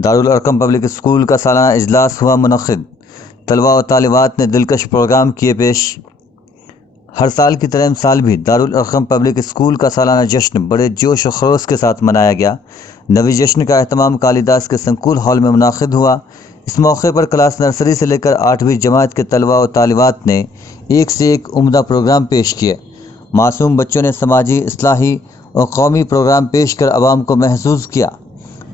Darul Arkham public school का सालाना इजलास हुआ मुनक़्क़िद। तलबा व तालिबात ने दिलकश प्रोग्राम किए पेश। हर साल की तरह इस साल भी दारुल अरकम पब्लिक स्कूल का सालाना जश्न बड़े जोश व खरोश के साथ मनाया गया। नवी जश्न का अहतमाम कालिदास के संकुल हॉल में मुनाक़िद हुआ। इस मौके पर क्लास नर्सरी से लेकर 8वीं जमात के तलबा व तालिबात ने एक से एक उम्दा प्रोग्राम पेश किए। मासूम बच्चों ने समाजी, इस्लाही और कौमी प्रोग्राम पेश कर आवाम को महसूस किया।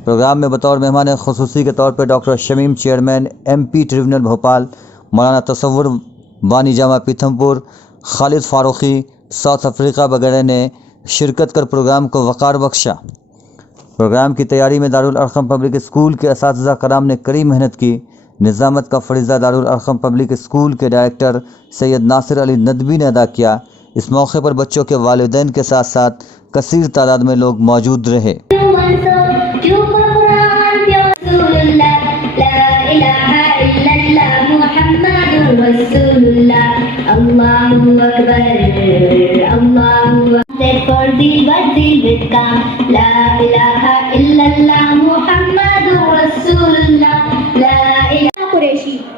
प्रोग्राम में बतौर मेहमान ख़ुसूसी के तौर पर doctor Shamim, chairman MP tribunal Bhopal, मौलाना तसव्वुर वानी जामा पीथमपुर, खालिद फारूकी, साउथ अफ्रीका वगैरह ने शिरकत कर प्रोग्राम को वक़ार बख्शा। प्रोग्राम की तैयारी में दारुल अरकम पब्लिक स्कूल के असातिज़ा कराम ने कड़ी मेहनत की। निज़ामत का फ़रीज़ा दारुल अरकम पब्लिक स्कूल के डायरेक्टर सैयद नासिर अली नदवी ने अदा किया। इस मौके पर बच्चों के वालिदैन के साथ साथ कसीर तादाद में लोग मौजूद रहे।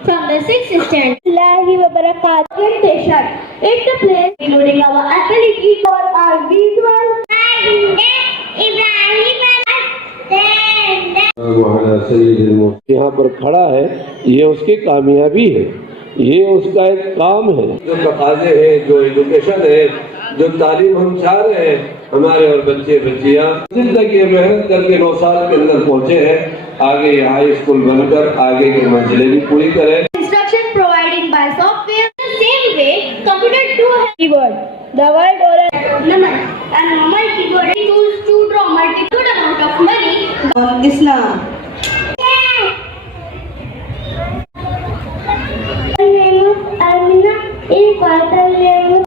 From the 6th stand, Allahi wa barakatuh station. It's the place including our ability for our visual यहाँ पर खड़ा है, ये उसकी कामयाबी है, ये उसका एक काम है। जो तकाज़े हैं, जो एजुकेशन है, जो तालीम हम चाह रहे हैं, हमारे और बच्चे बच्चियाँ जिंदगी मेहनत करके 9 साल के अंदर पहुँचे हैं। आगे हाई स्कूल बनकर आगे की मंजिलें भी पूरी करें। Instruction provided by software. The same way, computer too has keyboard. The word or a normal keyboard is used to draw multiple amount of money on Islam.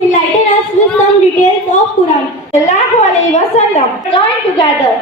Enlighten us with some details of Quran. Sallallahu alaihi wasallam. Join together.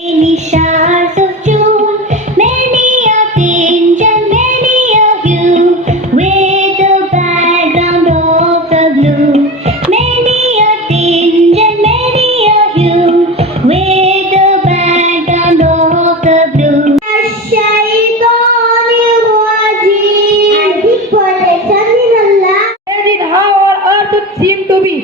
Many showers of June, many a pinch and many a hue, with the background of the blue. Many a tinge and many a hue, with the background of the blue. Imagine how our earth seemed to be.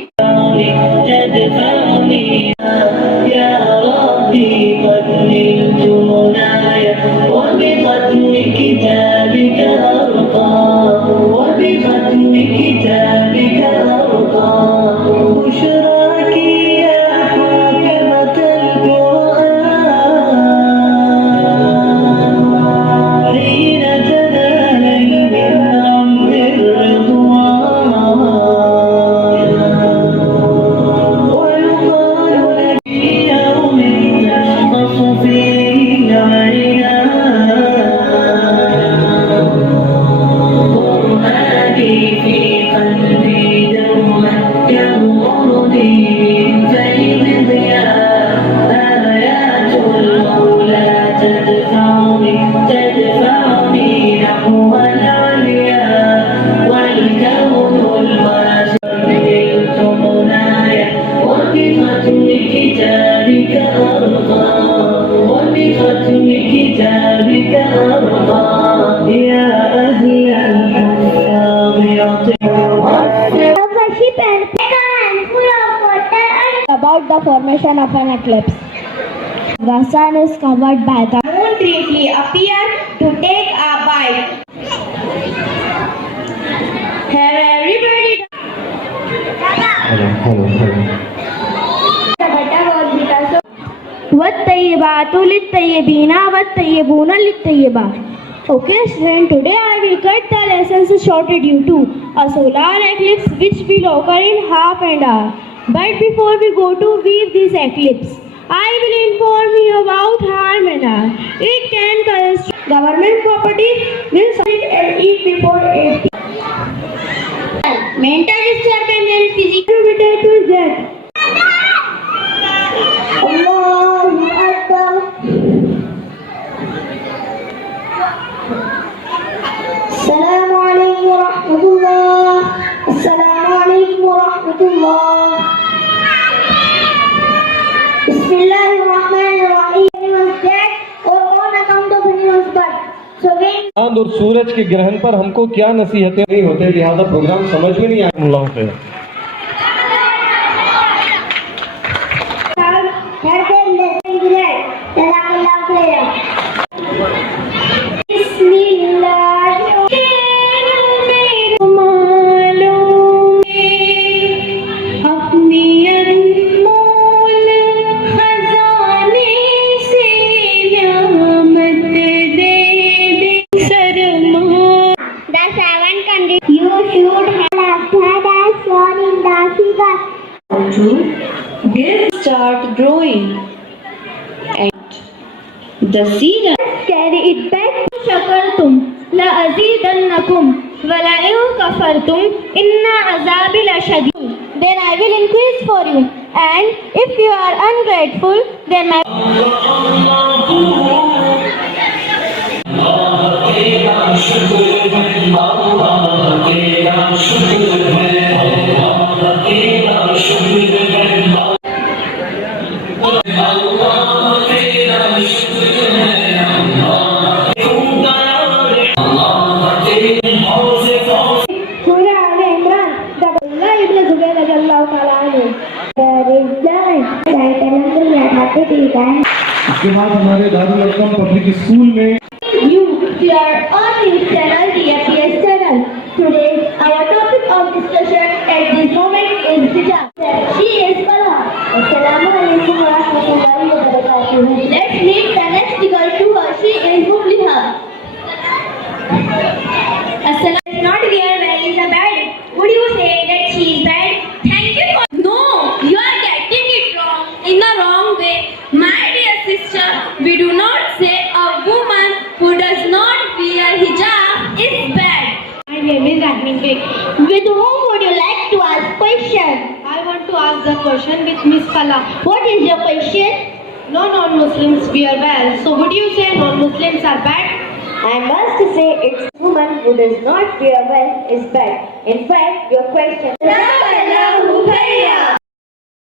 About the formation of an eclipse. The sun is covered by the moon briefly appear to take a bite. Have everybody والطيبات للطيبين والطيبون للطيبات. Okay, student, today I will cut the lessons shorted due to a solar eclipse which will occur in half an hour. But before we go to view this eclipse, I will inform you चांद और सूरज के ग्रहण पर हमको क्या नसीहतें नहीं होते, लिहाजा प्रोग्राम समझ में नहीं आया। अल्लाह खैर। You should have had a son in the figure. To give start growing and the seed Carry it back. شكرتم لأزيدنكم ولئن كفرتم إن عذابي لشديد. Then I will increase for you. And if you are ungrateful, then my Surah Al-Imran, Abdullah ibn Zubair radiallahu ta'ala anhu. There is learned that Alhamdulillah happy to die. इसके बाद हमारे Darul Arkham public school में You, your own news channel, DFPS channel. Today, our topic of discussion at this moment is hijab. She is Bala. Assalamu alaikum wa rahmatullahi wa barakatuh. Let's meet the next girl to her. She is Mubliha. Assalamu alaikum. Not wear well is a bad. Would you say that she is bad? Thank you for. No, you are getting it wrong in the wrong way. My dear sister, we do not say a woman who does not wear hijab is bad. My name is Agni Beg. With whom would you like to ask question? I want to ask the question with Miss Kala. What is your question? No non-Muslims wear well. So would you say non-Muslims are bad? I must say it's woman who does not wear well is bad. In fact, your question.